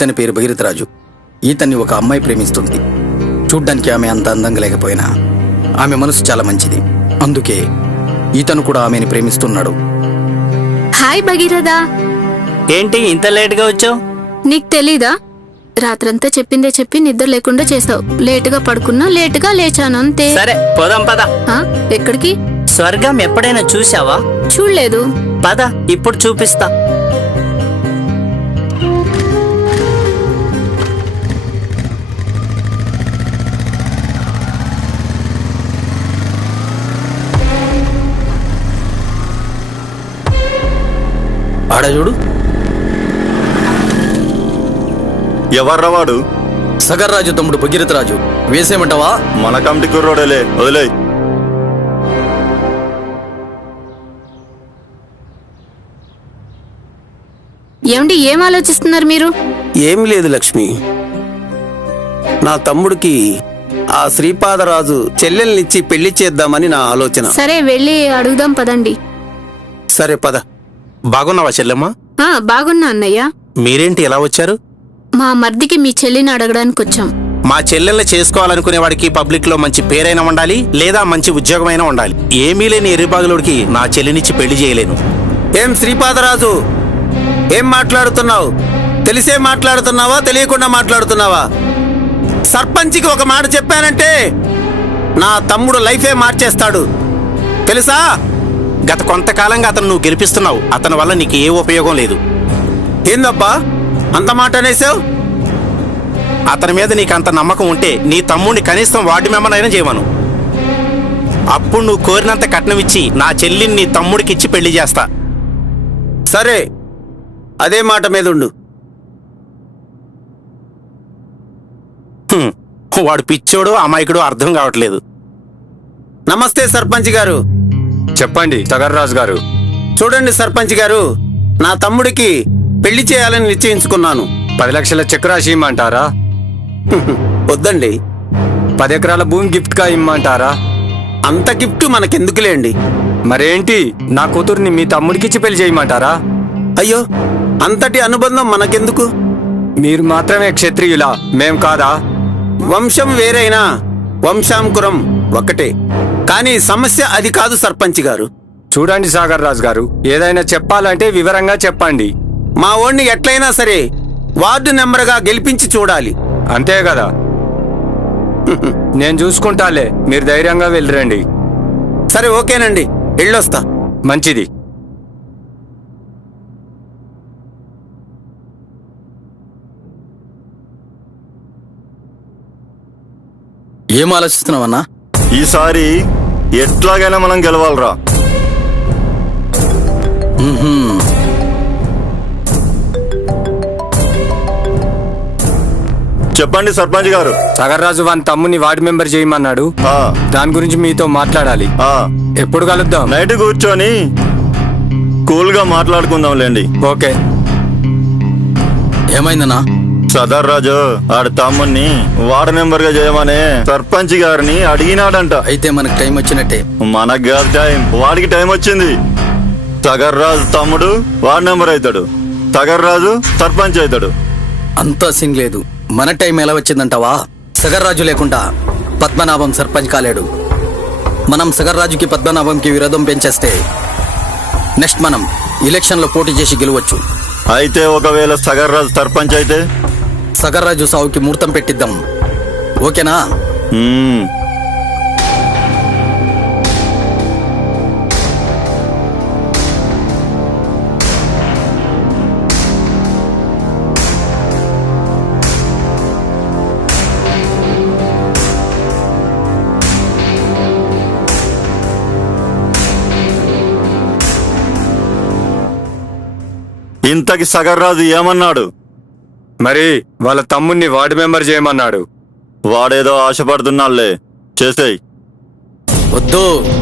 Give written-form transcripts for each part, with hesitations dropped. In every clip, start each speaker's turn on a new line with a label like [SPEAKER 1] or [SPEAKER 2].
[SPEAKER 1] ఇతని పేరు భగీరథరాజు. ఈతన్ని ఒక అమ్మాయి ప్రేమిస్తుంది. చూడ్డానికి ఆమె అంత అందంగా లేకపోయినా ఆమె మనసు చాలా మంచిది. అందుకే ఈతను కూడా ఆమెని ప్రేమిస్తున్నాడు.
[SPEAKER 2] హాయ్ భగీరథ.
[SPEAKER 3] ఏంటి ఇంత లేట్గా వచ్చావు?
[SPEAKER 2] నీకు తెలీదా? రాత్రంతా చెప్పిందే చెప్పి నిద్ర లేకుండా చేసావు. లేటుగా పడుకున్నా, లేటుగా లేచాను, అంతే.
[SPEAKER 3] సరే పోదాం పద.
[SPEAKER 2] ఎక్కడికి?
[SPEAKER 3] స్వర్గం ఎప్పుడైనా చూసావా?
[SPEAKER 2] చూడలేదు.
[SPEAKER 3] పద, ఇప్పుడు చూపిస్తా.
[SPEAKER 1] ఆడ చూడు.
[SPEAKER 4] ఎవర్రా వాడు?
[SPEAKER 1] సగర్రాజు తమ్ముడు భగీరథరాజు. వేసేమంటావా?
[SPEAKER 4] మన కమిటీ కుర్రోడేలే, వదిలే.
[SPEAKER 2] ఏమండి, ఏం ఆలోచిస్తున్నారు మీరు?
[SPEAKER 5] ఏమి లేదు లక్ష్మి. నా తమ్ముడికి ఆ శ్రీపాదరాజు చెల్లెల్నిచ్చి పెళ్లి చేద్దామని నా ఆలోచన.
[SPEAKER 2] సరే వెళ్ళి అడుగుదాం పదండి.
[SPEAKER 5] సరే పద.
[SPEAKER 6] బాగున్నావా చెల్లెమ్మ?
[SPEAKER 2] బాగున్నా అన్నయ్య.
[SPEAKER 6] మీరేంటి ఎలా వచ్చారు?
[SPEAKER 2] మా మర్దికి మీ చెల్లిని అడగడానికి వచ్చాం.
[SPEAKER 6] మా చెల్లెల్ని చేసుకోవాలనుకునే వాడికి పబ్లిక్ లో మంచి పేరైనా ఉండాలి, లేదా మంచి ఉద్యోగమైనా ఉండాలి. ఏమీ లేని ఎర్రిబాగులోడికి నా చెల్లినిచ్చి పెళ్లి చేయలేను.
[SPEAKER 5] ఏం శ్రీపాదరాజు, ఏం మాట్లాడుతున్నావు? తెలిసే మాట్లాడుతున్నావా, తెలియకుండా మాట్లాడుతున్నావా? సర్పంచ్కి ఒక మాట చెప్పానంటే నా తమ్ముడు లైఫే మార్చేస్తాడు, తెలుసా?
[SPEAKER 6] గత కొంతకాలంగా అతను నువ్వు గెలిపిస్తున్నావు. అతని వల్ల నీకు ఏ ఉపయోగం లేదు.
[SPEAKER 5] ఏందబ్బా అంత మాట అనేసావు?
[SPEAKER 6] అతని మీద నీకు అంత నమ్మకం ఉంటే నీ తమ్ముడిని కనీసం వార్డు మెంబర్ అయినా చేయమను. అప్పుడు నువ్వు కోరినంత కట్నం ఇచ్చి నా చెల్లిని నీ తమ్ముడికి ఇచ్చి పెళ్లి చేస్తా.
[SPEAKER 5] సరే, అదే మాట మీద ఉండు.
[SPEAKER 6] వాడు పిచ్చోడు అమాయకుడు అర్థం కావట్లేదు.
[SPEAKER 5] నమస్తే సర్పంచ్ గారు.
[SPEAKER 7] చెప్పండి సగర్రాజు గారు.
[SPEAKER 5] చూడండి సర్పంచ్ గారు, నా తమ్ముడికి పెళ్లి చేయాలని నిశ్చయించుకున్నాను.
[SPEAKER 7] 10 లక్షల చెక్ రాసి ఇమ్మంటారా?
[SPEAKER 5] వద్దండి.
[SPEAKER 7] 10 ఎకరాల భూమి గిఫ్ట్ గా ఇమ్మంటారా?
[SPEAKER 5] అంత గిఫ్ట్ మనకెందుకులేండి.
[SPEAKER 7] మరేంటి, నా కూతుర్ని మీ తమ్ముడికిచ్చి పెళ్లి చేయమంటారా?
[SPEAKER 5] అయ్యో, అంతటి అనుబంధం మనకెందుకు?
[SPEAKER 7] మీరు మాత్రమే క్షత్రియులా, మేం కాదా?
[SPEAKER 5] వంశం వేరైనా వంశాంకురం ఒకటే. కానీ సమస్య అది కాదు సర్పంచ్ గారు.
[SPEAKER 7] చూడండి సాగర్రాజు గారు, ఏదైనా చెప్పాలంటే వివరంగా చెప్పండి.
[SPEAKER 5] మా ఓణ్ణి ఎట్లయినా సరే వార్డు నెంబర్గా గెలిపించి చూడాలి.
[SPEAKER 7] అంతే కదా? నేను చూసుకుంటాలే, మీరు ధైర్యంగా వెళ్ళిరండి.
[SPEAKER 5] సరే ఓకేనండి, వెళ్ళొస్తా.
[SPEAKER 7] మంచిది.
[SPEAKER 1] ఏం ఆలోచిస్తున్నావన్నా?
[SPEAKER 4] ఈసారి ఎట్లాగైనా మనం గెలవాలరా. చెప్పండి సర్పంచ్ గారు.
[SPEAKER 7] సగర్రాజు వాని తమ్ముని వార్డు మెంబర్ చేయమన్నాడు. దాని గురించి మీతో మాట్లాడాలి. ఎప్పుడు కలుద్దాం?
[SPEAKER 4] నైట్ కూర్చొని కూల్ గా మాట్లాడుకుందాంలేండి.
[SPEAKER 7] ఓకే.
[SPEAKER 1] ఏమైందన్నా?
[SPEAKER 4] సదర్రాజు ఆడ తమ్ముని వార్డు మెంబర్ గా చేయమని సర్పంచ్ గారిని అడిగినాడంట.
[SPEAKER 1] అయితే మనకు టైం వచ్చినట్టే.
[SPEAKER 4] మనకు కాదు టైం, వాడికి టైం వచ్చింది. సగర్రాజు తమ్ముడు వార్డు మెంబర్ అవుతాడు, సగర్రాజు సర్పంచ్ అవుతాడు.
[SPEAKER 1] అంతా సీన్ లేదు. మన టైం ఎలా వచ్చిందంటావా? సగర్రాజు లేకుండా పద్మనాభం సర్పంచ్ కాలేడు. మనం సగర్రాజుకి పద్మనాభంకి విరోధం పెంచేస్తే నెక్స్ట్ మనం ఎలక్షన్లో పోటీ చేసి గెలవచ్చు.
[SPEAKER 4] అయితే ఒకవేళ సగర్రాజు సర్పంచ్ అయితే
[SPEAKER 1] సగర్రాజు సావుకి ముహూర్తం పెట్టిద్దాం, ఓకేనా?
[SPEAKER 4] ఇంతకి సగర్రాజు ఏమన్నాడు?
[SPEAKER 7] మరి వాళ్ళ తమ్ముణ్ణి వార్డు మెంబర్ చేయమన్నాడు.
[SPEAKER 4] వాడేదో ఆశపడుతున్నాళ్లే, చేసేయ్.
[SPEAKER 1] వద్దు,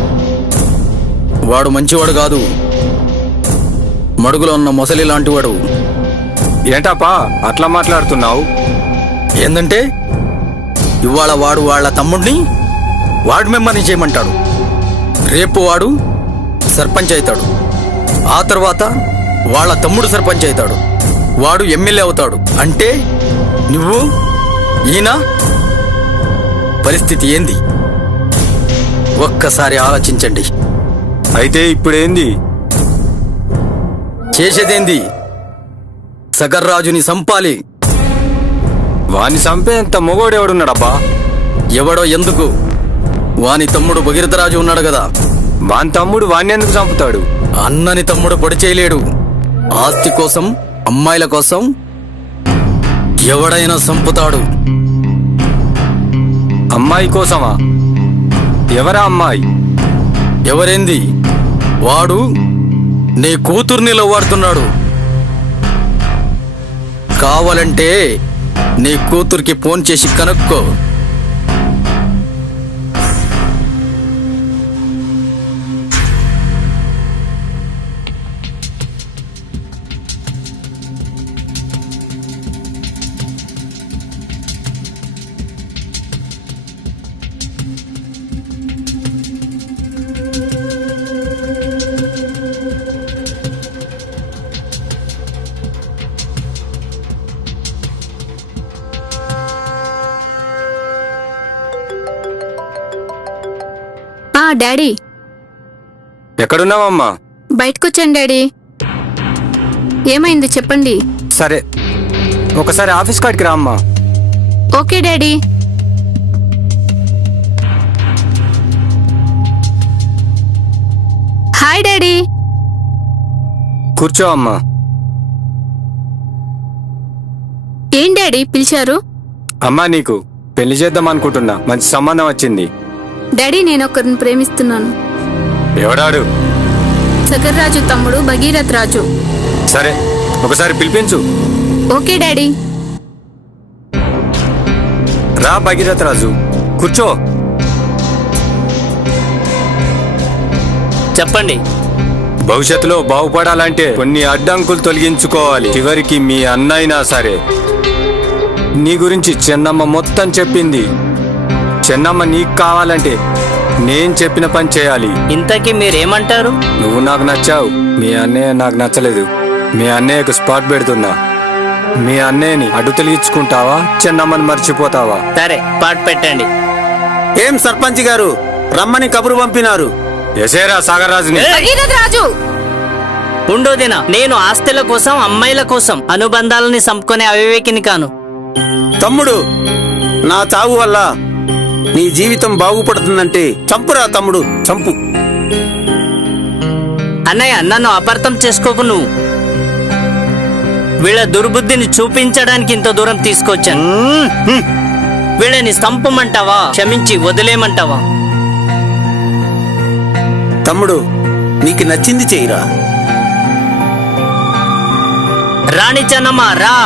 [SPEAKER 1] వాడు మంచివాడు కాదు, మడుగులో ఉన్న మొసలి లాంటివాడు.
[SPEAKER 7] ఏంటప్పా అట్లా మాట్లాడుతున్నావు?
[SPEAKER 1] ఏందంటే ఇవాళ వాడు వాళ్ళ తమ్ముడిని వార్డు మెంబర్ని చేయమంటాడు, రేపు వాడు సర్పంచ్ అవుతాడు, ఆ తర్వాత వాళ్ళ తమ్ముడు సర్పంచ్ అవుతాడు. వాడు ఎమ్మెల్యే అవుతాడు. అంటే నువ్వు ఈయన పరిస్థితి ఏంది? ఒక్కసారి ఆలోచించండి.
[SPEAKER 7] అయితే ఇప్పుడేంది?
[SPEAKER 1] చేసేదేంది? సగర్రాజుని సంపాలి.
[SPEAKER 7] వాణ్ణి చంపేంత మొగోడెవడున్నాడబ్బా?
[SPEAKER 1] ఎవడో ఎందుకు? వాని తమ్ముడు భగీరథరాజు ఉన్నాడు కదా.
[SPEAKER 7] వాని తమ్ముడు వాణ్ణి ఎందుకు చంపుతాడు?
[SPEAKER 1] అన్నని తమ్ముడు పొడి చేయలేడు. ఆస్తి కోసం, అమ్మాయిల కోసం ఎవడైనా చంపుతాడు.
[SPEAKER 7] అమ్మాయి కోసమా? ఎవరా అమ్మాయి?
[SPEAKER 1] ఎవరేంది? వాడు నీ కూతుర్ని లవ్వాడుతున్నాడు. కావాలంటే నీ కూతురికి ఫోన్ చేసి కనుక్కో.
[SPEAKER 2] డాడీ,
[SPEAKER 7] ఎక్కడున్నావమ్మా?
[SPEAKER 2] బయటకొచ్చాను డాడీ. ఏమైంది చెప్పండి.
[SPEAKER 7] సరే, ఒకసారి ఆఫీస్ కాడికి రా అమ్మా.
[SPEAKER 2] Okay daddy. Hi daddy.
[SPEAKER 7] కూర్చో అమ్మా.
[SPEAKER 2] ఏం డాడీ పిలిచారు?
[SPEAKER 7] అమ్మా, నీకు పెళ్లి చేద్దాం అనుకుంటున్నా. మంచి సంబంధం వచ్చింది.
[SPEAKER 2] డాడీ, నేను ఒకరిని ప్రేమిస్తున్నాను.
[SPEAKER 7] ఎవడాడు?
[SPEAKER 2] సగర్రాజు తమ్ముడు భగీరథ్ రాజు.
[SPEAKER 7] సరే, ఒకసారి పిలిపించు.
[SPEAKER 2] Okay daddy.
[SPEAKER 7] రా భగీరథ్ రాజు, కూర్చో.
[SPEAKER 3] చెప్పండి.
[SPEAKER 7] భవిష్యత్తులో బాగుపడాలంటే కొన్ని అడ్డంకులు తొలగించుకోవాలి. చివరికి మీ అన్నైనా సరే నీ గురించి చెన్నమ్మ మొత్తం చెప్పింది. చెన్నమ్మ నీకు కావాలంటే నేను చెప్పిన పని చేయాలి.
[SPEAKER 3] ఇంతకీ మీరేమంటారు?
[SPEAKER 7] నువ్వు నాకు నచ్చావు, మీ అన్నయ్య నాకు నచ్చలేదు. మీ అన్నయ్యకు స్పాట్ పెడుతున్నా. మీ అన్నయ్యని అడ్డు తొలగించుకుంటావా, చెన్నమ్మని మర్చిపోతావా?
[SPEAKER 3] సరే, పాట పెట్టండి.
[SPEAKER 5] ఏం సర్పంచ్ గారు, రమ్మని కబురు పంపినారు.
[SPEAKER 7] ఎసేరా సాగర్రాజుని.
[SPEAKER 2] భగీరథ్ రాజు,
[SPEAKER 3] ఉండో దిన నేను ఆస్తుల కోసం, అమ్మాయిల కోసం అనుబంధాలని సంపుకునే అవివేకిని కాను.
[SPEAKER 5] తమ్ముడు, నా చావు వల్ల నీ జీవితం బాగుపడుతుందంటే చంపురా తమ్ముడు, చంపు.
[SPEAKER 3] అన్నయ్య, నన్ను అపార్థం చేసుకోకు. నువ్వు వీళ్ళ దుర్బుద్ధిని చూపించడానికి ఇంత దూరం తీసుకొచ్చాను. వీళ్ళని సంపమంటావా, క్షమించి వదిలేయమంటావా?
[SPEAKER 5] తమ్ముడు, నీకు నచ్చింది చెయ్యిరా.
[SPEAKER 3] రాణి చెన్నమ్మ, రా.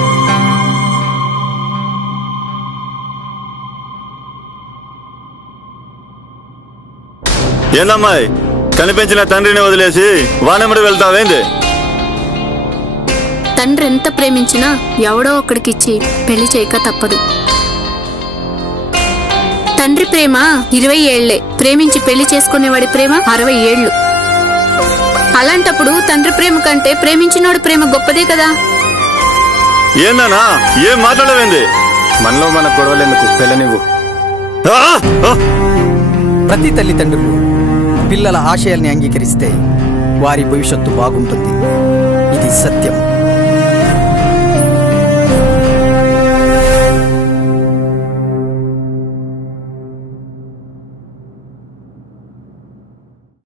[SPEAKER 4] ఏందమ్మాయి, కనిపించిన తండ్రిని వదిలేసి వానెమ్మడి వెళ్తావేంది?
[SPEAKER 2] తండ్రి ఎంత ప్రేమించినా ఎవడో ఒకడికిచ్చి పెళ్లి చేయక తప్పదు. తండ్రి ప్రేమ 20 ఏళ్లే, ప్రేమించి పెళ్లి చేసుకునేవాడి ప్రేమ 60 ఏళ్లు. అలాంటప్పుడు తండ్రి ప్రేమ కంటే ప్రేమించినోడి ప్రేమ గొప్పదే కదా.
[SPEAKER 4] ఏందన్నా, ఏం మాట్లాడవేంది?
[SPEAKER 7] మనలో మన గొడవలెందుకు, పెళ్ళనివ్వు.
[SPEAKER 4] ఆ! ఆ!
[SPEAKER 1] ప్రతి తల్లిదండ్రులు పిల్లల ఆశయాల్ని అంగీకరిస్తే వారి భవిష్యత్తు బాగుంటుంది. ఇది సత్యం.